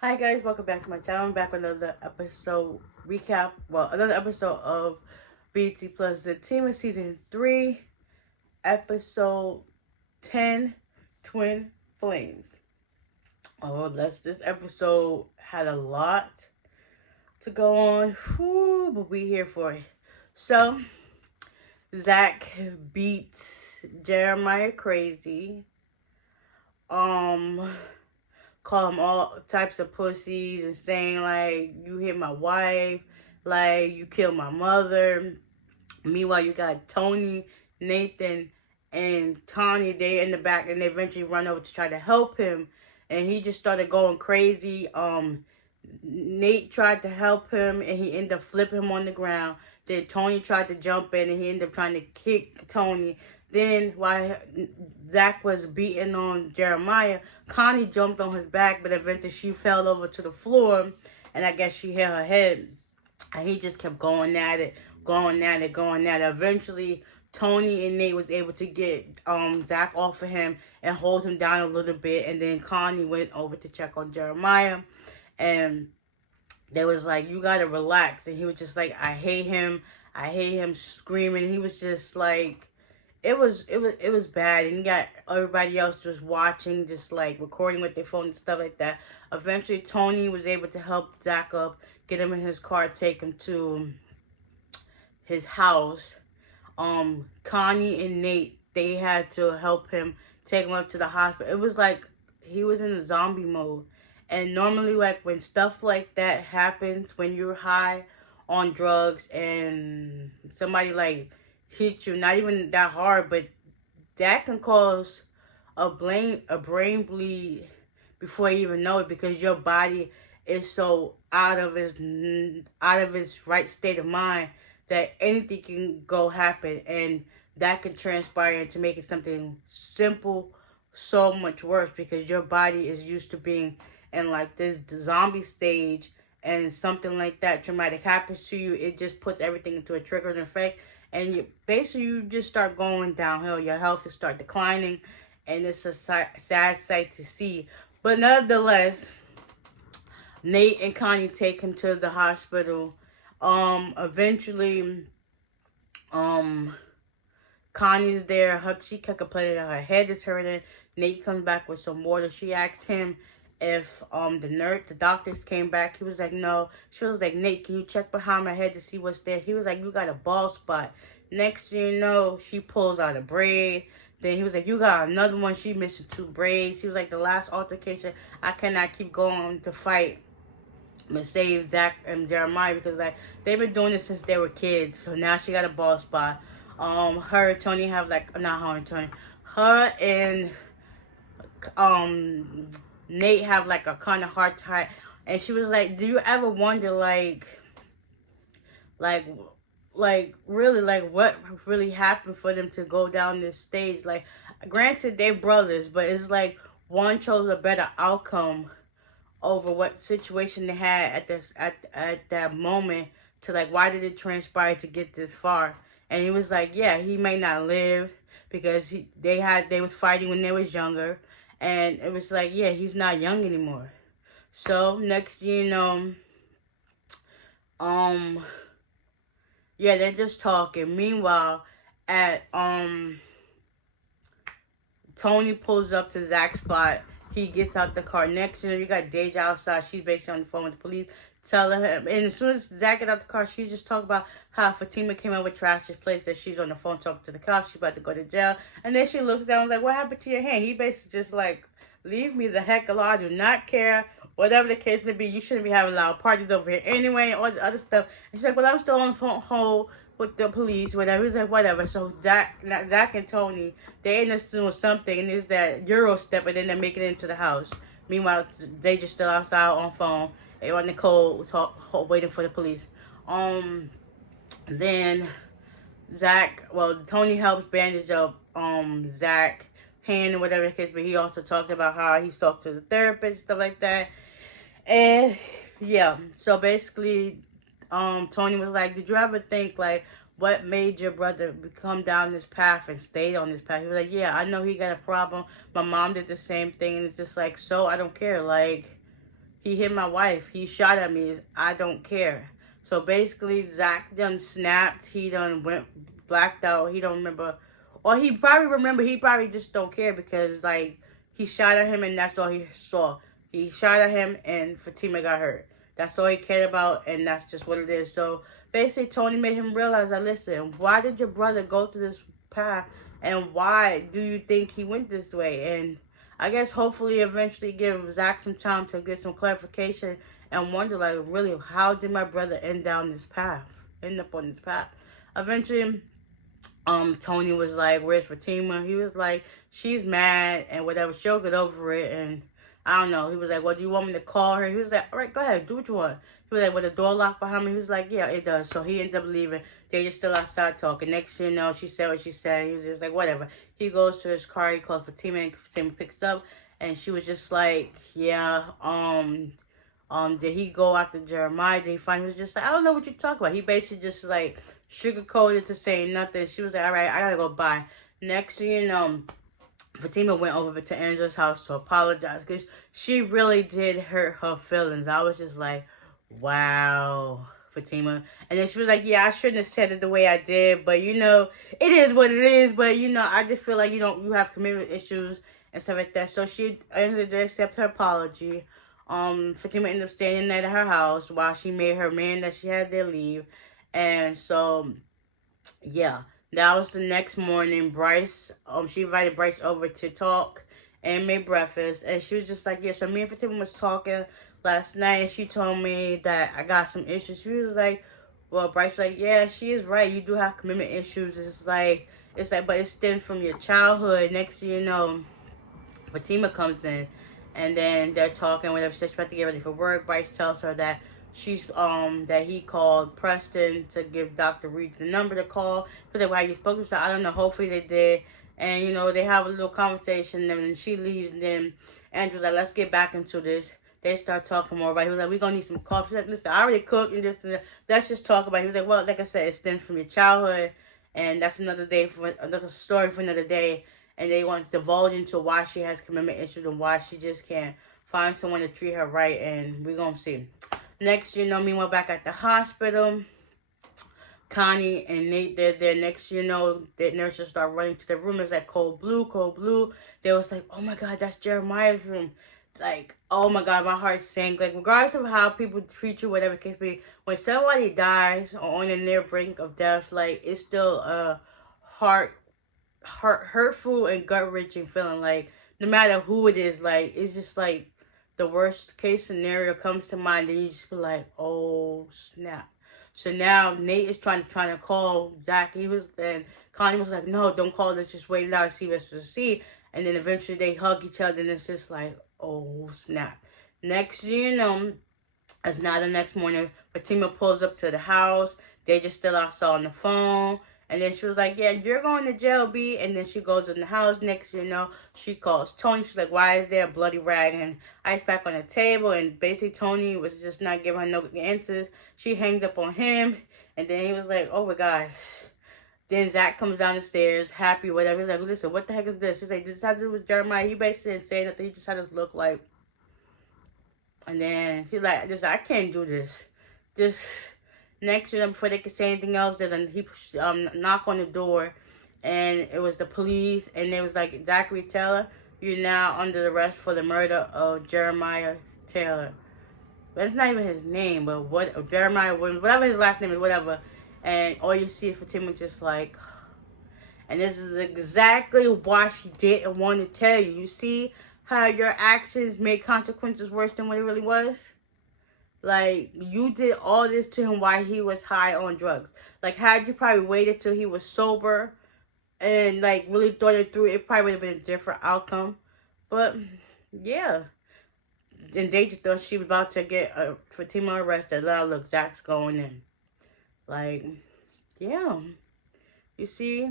Hi guys, welcome back to my channel. I'm back with another episode recap. Well, another episode of BT plus Zatima season 3, episode 10, Twin Flames. This episode had a lot to go on. Whew, but we here for it. So, Zach beats Jeremiah crazy. Um, call him all types of pussies and saying like you hit my wife, like you killed my mother. Meanwhile, you got Tony, Nathan, and Tanya. They in the back and they eventually run over to try to help him, and he just started going crazy. Nate tried to help him and he ended up flipping him on the ground. Then Tony tried to jump in and he ended up trying to kick Tony. Then while Zach was beating on Jeremiah, Connie jumped on his back, but eventually she fell over to the floor and I guess she hit her head. And he just kept going at it, going at it, going at it. Eventually, Tony and Nate was able to get Zach off of him and hold him down a little bit. And then Connie went over to check on Jeremiah. And they was like, you gotta relax. And he was just like, I hate him. I hate him screaming. He was just like, it was bad. And you got everybody else just watching, just like recording with their phone and stuff like that. Eventually, Tony was able to help Zach up, get him in his car, take him to his house. Connie and Nate, they had to help him, take him up to the hospital. It was like he was in a zombie mode. And normally, like when stuff like that happens, when you're high on drugs and somebody like hit you, not even that hard, but that can cause a brain bleed before you even know it, because your body is so out of its right state of mind that anything can go happen, and that can transpire into making something simple so much worse, because your body is used to being in like this zombie stage, and something like that traumatic happens to you, it just puts everything into a triggering effect, and you just start going downhill. Your health will start declining, and it's a sad sight to see. But nonetheless, Nate and Connie take him to the hospital. Eventually, um, Connie's there. She kept complaining that her head is hurting. Nate comes back with some water. She asked him if the doctors came back. He was like, no. She was like, Nate, can you check behind my head to see what's there? He was like, you got a bald spot. Next thing you know, she pulls out a braid. Then he was like, you got another one. She missing two braids. She was like, the last altercation, I cannot keep going to fight and save Zach and Jeremiah, because like they've been doing this since they were kids. So now she got a bald spot. Her and Tony have like, not her and Tony, her and um Nate have like a kind of hard time. And she was like, do you ever wonder like really, like what really happened for them to go down this stage? Like, granted they're brothers, but it's like one chose a better outcome over what situation they had at that moment, to like, why did it transpire to get this far? And he was like, yeah, he may not live because they was fighting when they was younger, and it was like, yeah, he's not young anymore. So next you know, um yeah, they're just talking. Meanwhile, at Tony pulls up to Zach's spot. He gets out the car. Next, you got Deja outside. She's basically on the phone with the police, telling him. And as soon as Zach gets out the car, she just talk about how Fatima came over, trashed his place, that she's on the phone talking to the cops. She's about to go to jail. And then she looks down and is like, what happened to your hand? He basically just like, leave me the heck alone. I do not care. Whatever the case may be, you shouldn't be having loud parties over here anyway, all the other stuff. And she's like, well, I'm still on the phone hold with the police, whatever. He's like, whatever. So Zach and Tony, they end up doing something, and it's that Euro step, and then they make it into the house. Meanwhile, they just still outside on phone. They on the cold, waiting for the police. Then Tony helps bandage up Zach hand or whatever the case, but he also talked about how he's talked to the therapist and stuff like that. And yeah, so basically, Tony was like, did you ever think like what made your brother come down this path and stayed on this path? He was like, yeah, I know he got a problem. My mom did the same thing, and it's just like, so I don't care. Like, he hit my wife. He shot at me. I don't care. So basically, Zach done snapped. He done went blacked out. He don't remember. Or he probably remember. He probably just don't care because, like, he shot at him and that's all he saw. He shot at him and Fatima got hurt. That's all he cared about and that's just what it is. So basically, Tony made him realize that, listen, why did your brother go through this path and why do you think he went this way? And I guess hopefully eventually give Zach some time to get some clarification and wonder, like, really, how did my brother end up on this path? Eventually, Tony was like, where's Fatima? He was like, she's mad and whatever, she'll get over it. And I don't know. He was like, well, do you want me to call her? He was like, all right, go ahead, do what you want. He was like, with the door locked behind me? He was like, yeah, it does. So he ends up leaving. They just still outside talking. Next thing you know, she said what she said. He was just like, whatever. He goes to his car. He calls Fatima, and Fatima picks up. And she was just like, yeah, did he go after Jeremiah? Did he find? He was just like, I don't know what you're talking about. He basically just like sugarcoated to say nothing. She was like, all right, I gotta go bye. Next thing you know, Fatima went over to Angela's house to apologize because she really did hurt her feelings. I was just like, wow, Fatima. And then she was like, yeah, I shouldn't have said it the way I did, but you know, it is what it is. But you know, I just feel like you have commitment issues and stuff like that. So she ended to accept her apology. Fatima ended up staying at her house while she made her man that she had there leave. And so, yeah, that was the next morning. Bryce, she invited Bryce over to talk and made breakfast. And she was just like, yeah, so me and Fatima was talking last night. And she told me that I got some issues. She was like, well, Bryce was like, yeah, she is right. You do have commitment issues. It's like, but it stemmed from your childhood. Next thing you know, Fatima comes in, and then they're talking. Whenever she's about to get ready for work, Bryce tells her that that he called Preston to give Dr. Reed the number to call. So that why you spoke to her, I don't know. Hopefully they did, and you know they have a little conversation. And then she leaves. And then Andrew's like, let's get back into this. They start talking more about it. He was like, we're gonna need some coffee. She's like, listen, I already cooked and this and that. Let's just talk about it. He was like, well, like I said, it stems from your childhood, and that's another story for another day. And they want to divulge into why she has commitment issues and why she just can't find someone to treat her right. And we're going to see. Next, you know, meanwhile, back at the hospital, Connie and Nate, they're there. Next, you know, the nurses start running to the room. It's like cold blue, cold blue. They was like, oh my God, that's Jeremiah's room. Like, oh my God, my heart sank. Like, regardless of how people treat you, whatever case be, when somebody dies or on the near brink of death, like, it's still a hurtful and gut-wrenching feeling. Like, no matter who it is, like, it's just like the worst case scenario comes to mind, and you just be like, oh snap. So now Nate is trying to call Zach. And Connie was like, no, don't call, let's just wait it out and see what's to see. And then eventually they hug each other, and it's just like, oh snap. Next you know, it's now the next morning, Fatima pulls up to the house. They just still outside on the phone. And then she was like, yeah, you're going to jail, B. And then she goes in the house. Next you know, she calls Tony. She's like, why is there a bloody rag and ice pack on the table? And basically Tony was just not giving her no answers. She hangs up on him. And then he was like, oh my gosh. Then Zach comes down the stairs, happy, whatever. He's like, listen, what the heck is this? She's like, this has to do with Jeremiah. He basically didn't say nothing. He just had this look like. And then she's like, I can't do this. Next to them, before they could say anything else, he knock on the door, and it was the police, and they was like, Zachary Taylor, you're now under arrest for the murder of Jeremiah Taylor. But it's not even his name, but Jeremiah, whatever his last name is, whatever. And all you see is Fatima just like, and this is exactly why she didn't want to tell you. You see how your actions made consequences worse than what it really was? Like, you did all this to him while he was high on drugs. Like, had you probably waited till he was sober and, like, really thought it through, it probably would have been a different outcome. But, yeah. And they just thought she was about to get Fatima arrested. Now, look, Zach's going in. Like, yeah. You see?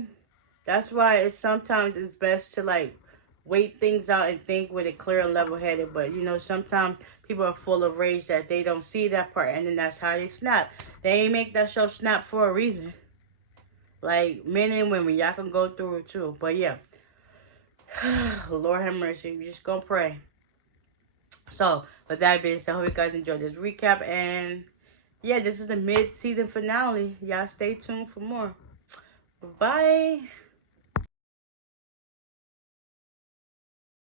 That's why sometimes it's best to, like, wait things out and think with a clear and level-headed. But, you know, sometimes people are full of rage that they don't see that part, and then that's how they snap. They ain't make that show snap for a reason. Like, men and women, y'all can go through it too. But, yeah. Lord have mercy. We just gonna pray. So, with that being said, I hope you guys enjoyed this recap. And yeah, this is the mid-season finale. Y'all stay tuned for more. Bye.